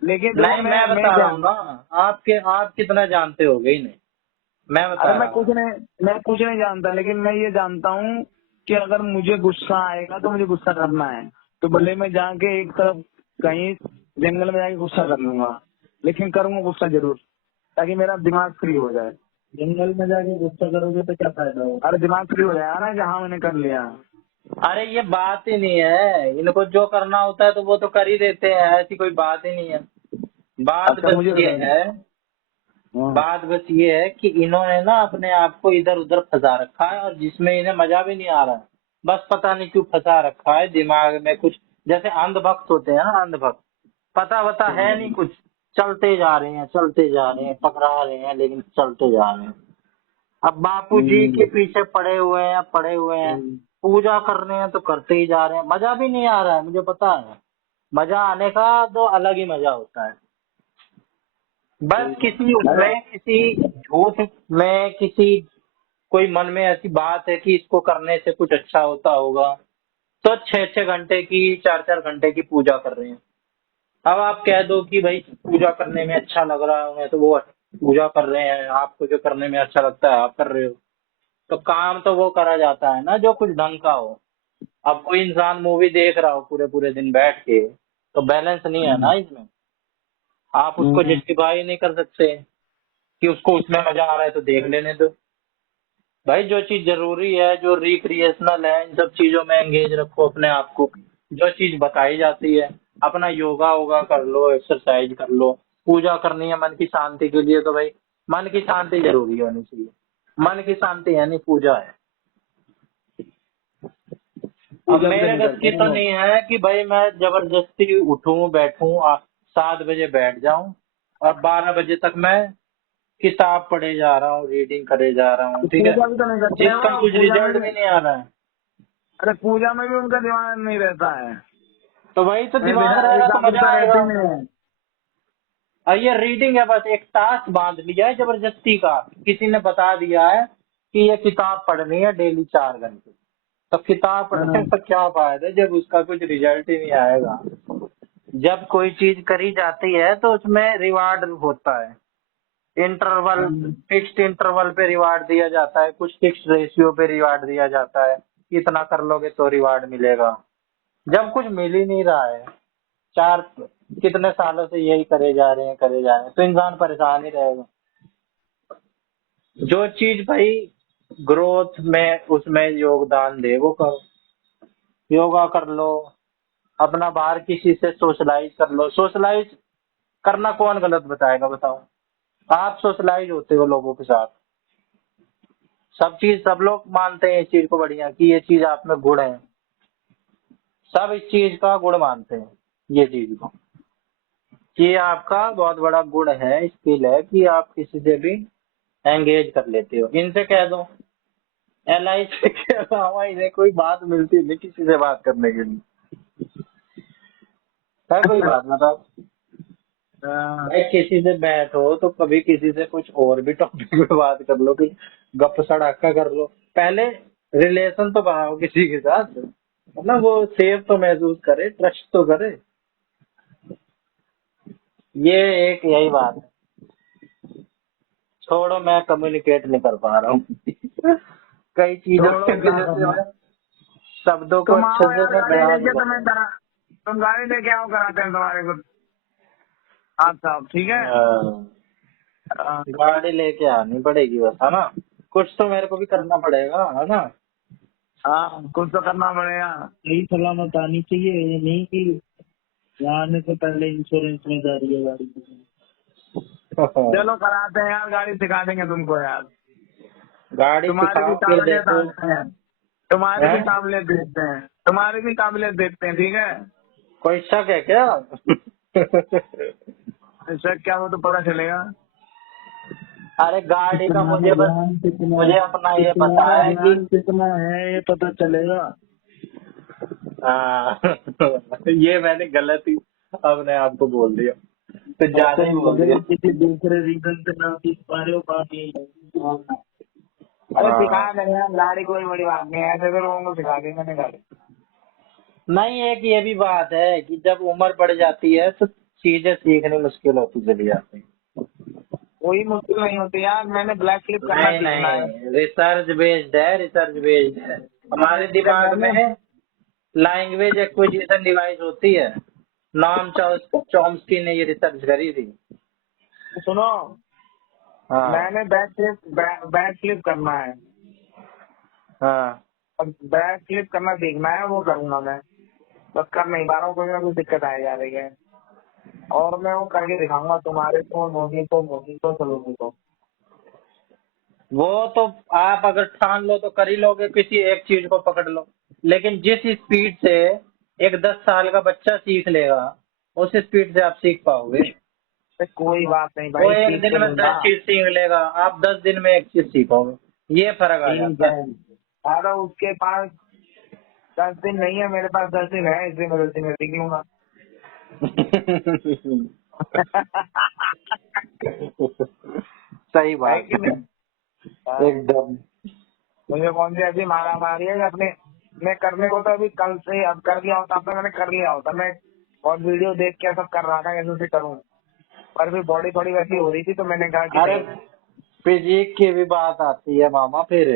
लेकिन देखो नहीं, मैं मैं बता रहा हूँ ना, आप कितना जानते होगे ही नहीं, मैं अरे बता रहा हूँ। मैं कुछ नहीं जानता, लेकिन मैं ये जानता हूँ कि अगर मुझे गुस्सा आएगा तो मुझे गुस्सा करना है, तो भले मैं जाके एक तरफ कहीं जंगल में जाके गुस्सा कर लूंगा, लेकिन करूंगा गुस्सा जरूर, ताकि मेरा दिमाग फ्री हो जाए। जंगल में जाके गुस्सा करोगे तो क्या फायदा होगा? अरे दिमाग फ्री हो जाएगा ना, जहाँ मैंने कर लिया। अरे ये बात ही नहीं है, इनको जो करना होता है तो वो तो कर ही देते हैं, ऐसी कोई बात ही नहीं है। बात अच्छा बस मुझे ये बताइए। है, हाँ। बात बस ये है कि इन्होंने ना अपने आप को इधर उधर फंसा रखा है, और जिसमें इन्हें मजा भी नहीं आ रहा है। बस पता नहीं क्यों फंसा रखा है दिमाग में कुछ, जैसे अंधभक्त होते हैं ना, अंधभक्त, पता वता है नहीं कुछ, चलते जा रहे हैं, चलते जा रहे हैं, टकरा रहे हैं, लेकिन चलते जा रहे हैं। अब बापू जी के हम्म, पीछे पड़े हुए हैं, पूजा कर रहे हैं तो करते ही जा रहे हैं, मजा भी नहीं आ रहा है, मुझे पता है। मजा आने का तो अलग ही मजा होता है। बस किसी अरे उसमें, किसी झूठ में, किसी कोई मन में ऐसी बात है कि इसको करने से कुछ अच्छा होता होगा, तो 6-6 घंटे की, 4-4 घंटे की पूजा कर रहे हैं। अब आप कह दो कि भाई पूजा करने में अच्छा लग रहा है उन्हें, तो वो पूजा कर रहे हैं, आपको जो करने में अच्छा लगता है आप कर रहे हो। तो काम तो वो करा जाता है ना जो कुछ ढंग का हो। अब कोई इंसान मूवी देख रहा हो पूरे पूरे दिन बैठ के, तो बैलेंस नहीं है ना इसमें, आप उसको हम्म, जस्टिफाई नहीं कर सकते कि उसको उसमें मजा आ रहा है तो देख लेने दो। भाई जो चीज जरूरी है, जो रिक्रिएशनल है, इन सब चीजों में एंगेज रखो अपने आप को। जो चीज बताई जाती है, अपना योगा वोगा कर लो, एक्सरसाइज कर लो, पूजा करनी है मन की शांति के लिए, तो भाई मन की शांति जरूरी होनी चाहिए। मन की शांति यानी पूजा है। अब पूजा भी तो मेरे नहीं बस करते की हैं तो लोग। नहीं है कि भाई मैं जबरदस्ती उठूं बैठूं, 7 बजे बैठ जाऊं और 12 बजे तक मैं किताब पढ़े जा रहा हूँ, रीडिंग करे जा रहा हूँ, तो ठीक है, पूजा भी तो नहीं करते हैं जिसका वो, कुछ पूजा में रिजल्ट भी। भी नहीं आ रहा है। अरे पूजा में भी उनका दिमाग नहीं रहता है, तो वही तो, मैंने दिमाग देखा रहेगा तो मजा एकाग्रता आएगा। रहती नहीं है। और ये रीडिंग है, बस एक टास्क बांध लिया है जबरदस्ती का, किसी ने बता दिया है कि ये किताब पढ़नी है डेली 4 घंटे। तो किताब पढ़ने हाँ। का क्या फायदा जब उसका कुछ रिजल्ट ही नहीं आएगा। जब कोई चीज करी जाती है तो उसमें रिवार्ड होता है, इंटरवल, फिक्स्ड इंटरवल पे रिवार्ड दिया जाता है, कुछ फिक्स्ड रेशियो पे रिवार्ड दिया जाता है, इतना कर लोगे तो रिवार्ड मिलेगा। जब कुछ मिल ही नहीं रहा है, चार कितने सालों से यही करे जा रहे हैं, तो इंसान परेशान ही रहेगा। जो चीज भाई ग्रोथ में उसमें योगदान दे वो करो, योगा कर लो, अपना बाहर किसी से सोशलाइज कर लो। सोशलाइज करना कौन गलत बताएगा बताओ, आप सोशलाइज होते हो लोगों के साथ, सब लोग मानते हैं इस चीज को बढ़िया कि ये चीज आप में गुण है, सब इस चीज का गुण मानते हैं, ये चीज को कि ये आपका बहुत बड़ा गुण है, स्किल है कि आप किसी से भी एंगेज कर लेते हो। इनसे कह दो LIC के अलावा इन्हें कोई बात मिलती नहीं किसी से बात करने के लिए, है कोई बात बताओ। हाँ। भाई किसी से बैठो तो कभी किसी से कुछ और भी टॉपिक पे बात कर लो, कि गप सड़ाका कर लो, पहले रिलेशन तो बनाओ किसी के साथ, मतलब वो सेफ तो महसूस करे, ट्रस्ट तो करे। ये एक यही बात है। छोड़ो, मैं कम्युनिकेट नहीं कर पा रहा हूँ कई चीजों छोड़ो, की क्या वजह से करना। मैं शब्दों को तुम अच्छे आओ से यार मैं गाड़ी बयान नहीं लेके, कर तुम्हें करा, तुम गाड़ी लेके आओ, कराते हैं तुम्हारे को। आप साहब ठीक है। पा रहा। हाँ। गाड़ी लेके आनी पड़ेगी बस, है ना, कुछ तो मेरे को भी करना पड़ेगा, है ना। हाँ, कुछ तो करना पड़ेगा। सही सलामत आनी चाहिए, ये नहीं कि यहाँ आने से पहले इंश्योरेंस में जा रही है गाड़ी की। चलो कराते हैं यार, गाड़ी सिखा देंगे तुमको यार। गाड़ी तुम्हारी भी सिखाओ फिर काबिलियत देखो। आते हैं, तुम्हारी भी हैं, काबिलियत देखते हैं, तुम्हारी भी काबिलियत देखते हैं, ठीक है। कोई शक है क्या सर क्या, वो तो पता चलेगा। अरे गाड़ी का मुझे कितना मुझे अपना ये पता है कि कितना है ये पता चलेगा। हाँ ये मैंने गलत ही अपने आप को बोल दिया, तो ज्यादा ही बोल दिया। किसी दूसरे रीजन से ना सीख पा रहे हो बाकी। अरे सिखा हाँ देंगे यार, गाड़ी कोई बड़ी बात नहीं है, ऐसे तो लोगों को सिखा दी मैंने गाड़ी। नहीं, एक ये भी बात है कि जब उम्र बढ़ जाती है तो चीजें सीखनी मुश्किल होती चली जाती है। कोई मुश्किल नहीं होती यार, मैंने ब्लैक फ्लिप करना नहीं सीखना है। नहीं, रिसर्च बेस्ड है, रिसर्च बेस्ड है। हमारे दिमाग मैंने में लैंग्वेज एक्विजिशन डिवाइस होती है, नॉम चॉम्स्की ने ये रिसर्च करी थी। सुनो, हाँ मैंने बैक फ्लिप करना है। हाँ अब बैक फ्लिप करना सीखना है, वो करूंगा मैं। बस कर नहीं पा रहा हूँ, कोई ना कोई दिक्कत आ जा रही है। और मैं वो करके दिखाऊंगा तुम्हारे को, मोदी को सलोनी को। वो तो आप अगर ठान लो तो कर ही लोगे, किसी एक चीज को पकड़ लो। लेकिन जिस स्पीड से एक 10 साल का बच्चा सीख लेगा, उस स्पीड से आप सीख पाओगे? तो कोई बात नहीं वो भाई, एक सीख दिन तो में लूंगा। 10 चीज सीख लेगा, आप 10 दिन में एक चीज सीखोगे। ये फर्क आ ठीक जाता है। अरे उसके पास 10 दिन नहीं है, मेरे पास 10 दिन है, इसलिए मैं 10 दिन में सीख लूंगा। है। सही है बात कि है, नहीं? हाँ। एकदम। मुझे कौन सी ऐसी मारा मारी है कि अपने मैं करने को तो अभी कल से अब कर लिया होता, अब तो मैंने कर लिया होता। मैं और वीडियो देख के सब कर रहा था कैसे से करूँ, पर भी बॉडी थोड़ी वैसी हो रही थी तो मैंने कहा कि अरे नहीं। फिजिक की भी बात आती है मामा, फिर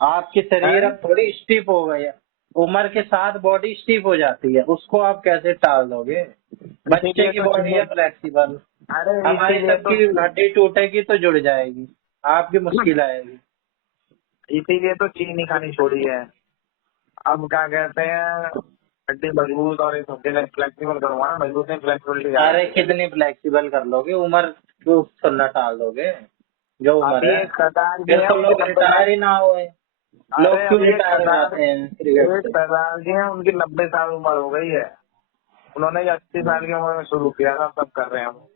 आपकी शरीर हैं? अब थोड़ी स्टिफ हो गई है। उम्र के साथ बॉडी स्टिफ हो जाती है, उसको आप कैसे टाल दोगे? बच्चे इसीलिए की तो बॉडी है चीजें, फ्लेक्सिबल। अरे हमारी इसीलिए तो सबकी हड्डी टूटेगी तो जुड़ जाएगी, आपकी मुश्किल आएगी। इसीलिए तो चीनी नहीं खानी छोड़ी है। अब क्या कहते हैं, हड्डी मजबूत और इस हड्डी फ्लेक्सिबल करूंगा ना, मजबूत नहीं फ्लेक्सिबिलिटी ज्यादा अरे चाहिए। कितनी फ्लेक्सिबल कर लोगे, उम्र क्यों सुनना टाल दोगे? जो उम्र अभी है, एक सरदार जी फिर है, तो उनकी लोग 90 रिटायर साल। ही ना हुए। अरे लोग क्यों अभी रिटायर हो जाते हैं क्रिकेट एक से? सरदार जी है, उनकी 90 साल उम्र हो गई है। उन्होंने 80 साल की उम्र में शुरू किया था, सब कर रहे हैं हम।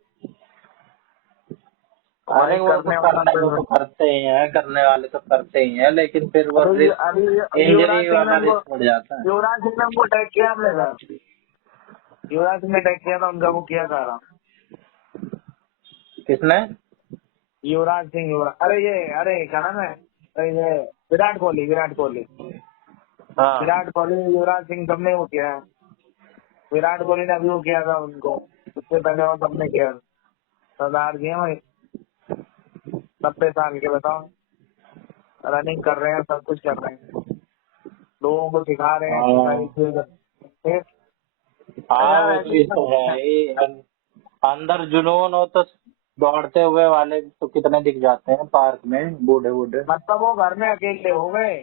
तो अरे भाई वो तो करने वाला करने को तो। तो करते ही हैं, करने वाले तो करते ही हैं, लेकिन फिर वो अभी रिस्क, अभी युवराज इंजरी सिंह ने वाला हमको रिस्क बढ़ जाता है। युवराज सिंह ने हमको अटैक किया हमने सर। युवराज सिंह ने अटैक किया था, उनका वो किया था। किसने? युवराज सिंह, युवराज, अरे क्या नाम है, अरे ये विराट कोहली हाँ युवराज सिंह सबने वो किया है। विराट कोहली ने अभी वो किया था उनको, उससे पहले वो सबने किया। सरदार जी हैं भाई, 90 साल के, बताओ, रनिंग कर रहे हैं, सब कुछ कर रहे हैं, लोगों को सिखा रहे हैं हाँ एक्सरसाइज। फिर हाँ, यार वो ऐसे चीज तो है ही। अंदर जुनून हो तो दौड़ते हुए वाले तो कितने दिख जाते हैं पार्क में, बूढ़े बूढ़े। मतलब वो घर में अकेले हो गए,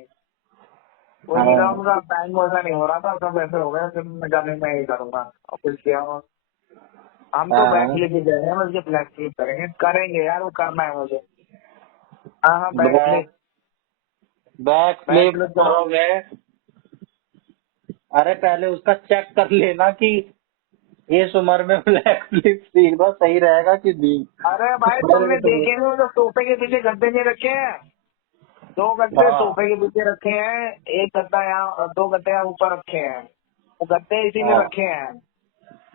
कोई नहीं था हाँ उनका, टाइम वैसा नहीं हो रहा था, सब ऐसे हो गए, फिर मैं जाने मैं ही करूंगा और फिर किया। हम तो बैक हाँ, लेके गए हैं, मुझे फ्लैट फ्लिप करेंगे यार, वो करना है मुझे। हाँ हाँ, back back flip. Back back flip flip तो करोगे? अरे पहले उसका चेक कर लेना कि इस उम्र में बैक फ्लिप सीखना सही रहेगा कि नहीं। अरे भाई मेरे तुमने को तो देखे नहीं, वो जो सोफे के पीछे गद्दे नहीं रखे हैं, 2 गद्दे हाँ सोफे के पीछे रखे हैं, एक गद्दा यहाँ और 2 गद्दे यहाँ ऊपर रखे हैं। वो गद्दे इसीलिए हाँ रखे हैं,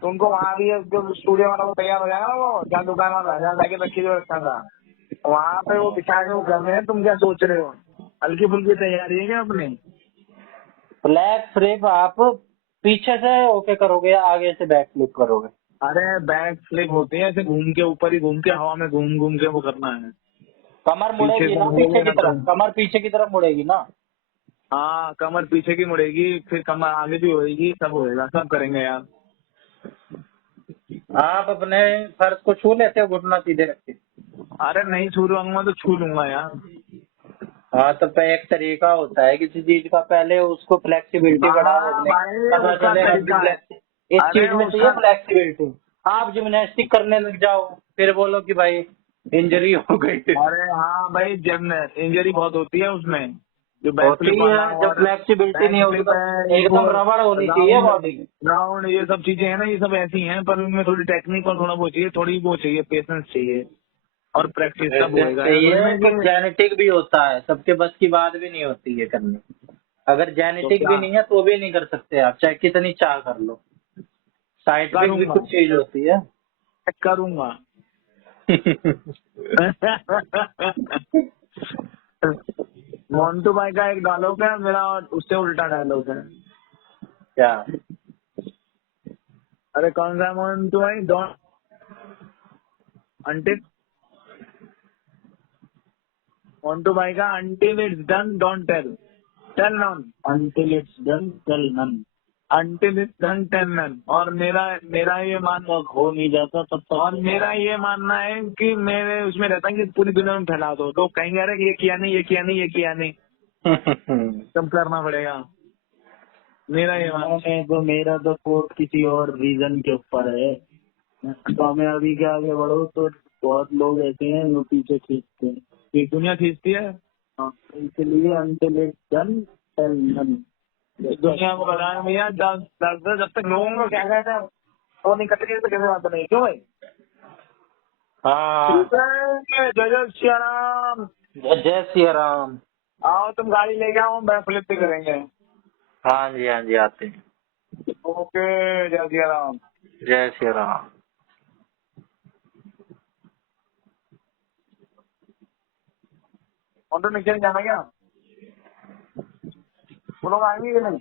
तो उनको वहाँ भी जो स्टूडियो वाला वो तैयार हो जाएगा ना, वो जहाँ दुकान वाला जहाँ जाके रखी जो रखा था, वहाँ पे वो बिछा के वो कर रहे हैं। तुम क्या सोच रहे हो, हल्की फुल्की तैयारी है क्या अपनी? ब्लैक फ्लिप आप पीछे से होके करोगे या आगे से बैक फ्लिप करोगे? अरे बैक फ्लिप होती है, ऐसे घूम के ऊपर ही घूम के हवा में घूम घूम के वो करना है। कमर पीछे मुड़ेगी से ना, पीछे मुड़ेगे की ना तरफ, तुम। कमर पीछे की तरफ मुड़ेगी ना। हाँ, कमर पीछे की मुड़ेगी, फिर कमर आगे भी होएगी, सब होएगा, सब करेंगे यार। आप अपने फर्श को छू लेते हो घुटना सीधे रख के? अरे नहीं छू लूंगा तो छू लूंगा यार। हाँ तो एक तरीका होता है किसी चीज का, पहले उसको फ्लेक्सिबिलिटी बढ़ाओ हाँ अपने, भाई, पता उसका चले हम भी तरीका है। इस अरे चीज में चाहिए उसका, फ्लेक्सिबिलिटी। आप जिम्नास्टिक करने लग जाओ, फिर बोलो कि भाई इंजरी हो गई। अरे हाँ भाई, जिम इंजरी बहुत होती है उसमें, जो बैक होती फ्लिप वाला है, जब और फ्लेक्सिबिलिटी बैक नहीं होगी फ्लिप तो है, वो एकदम रबड़ होनी चाहिए राउंड बॉडी। राउंड ये सब चीजें हैं ना, ये सब ऐसी हैं, पर उनमें थोड़ी टेक्निक और थोड़ा वो चाहिए, थोड़ी वो चाहिए, पेशेंस चाहिए। और प्रैक्टिस तब होएगा। ये उसमें कि कि- जेनेटिक भी होता है, सबके बस की बात भी नहीं होती है करनी। अगर तो जेनेटिक भी क्या नहीं है तो भी नहीं कर सकते आप, चाहे कितनी चाह कर लो। साइंटिफिक भी करूंगा, कुछ चीज होती है। करूंगा। मोन्टू भाई का एक डायलॉग है, मेरा उससे उल्टा डायलॉग है। क्या? अरे कौन सा है मोन्टू भाई? डोंट अंटिल, मोन्टू भाई का until it's done don't tell, tell none. until it's done tell none। Until it's done tell none. और मेरा ये मानना, तक हो नहीं जाता तब तक और मेरा ये मानना है कि मेरे उसमें रहता है कि पूरी दुनिया में फैला दो। लोग कहेंगे अरे ये किया नहीं, ये किया नहीं, ये किया नहीं, तब करना पड़ेगा। मेरा ये मानना मेरा तो कोर्ट किसी और रीजन के ऊपर है। तो हमें अभी के आगे बढ़ो तो बहुत लोग ऐसे हैं जो पीछे खींचते हैं। कि दुनिया खींचती है। हाँ, इसलिए until it's done tell none। दुनिया को बताया भैया, जब तक लोगों को क्या कहते हैं वो नहीं कटेगी तो कैसे बात नहीं, क्यों भाई? हाँ। ठीक है, जय जय श्री राम। जय श्री राम। आओ तुम गाड़ी लेके आओ, बैक फ्लिप भी करेंगे। हाँ जी, हाँ जी, आते हैं। ओके, जय श्री राम। जय श्री राम। ऑटो नीचे जाना क्या? वो लोग आएंगे कि नहीं?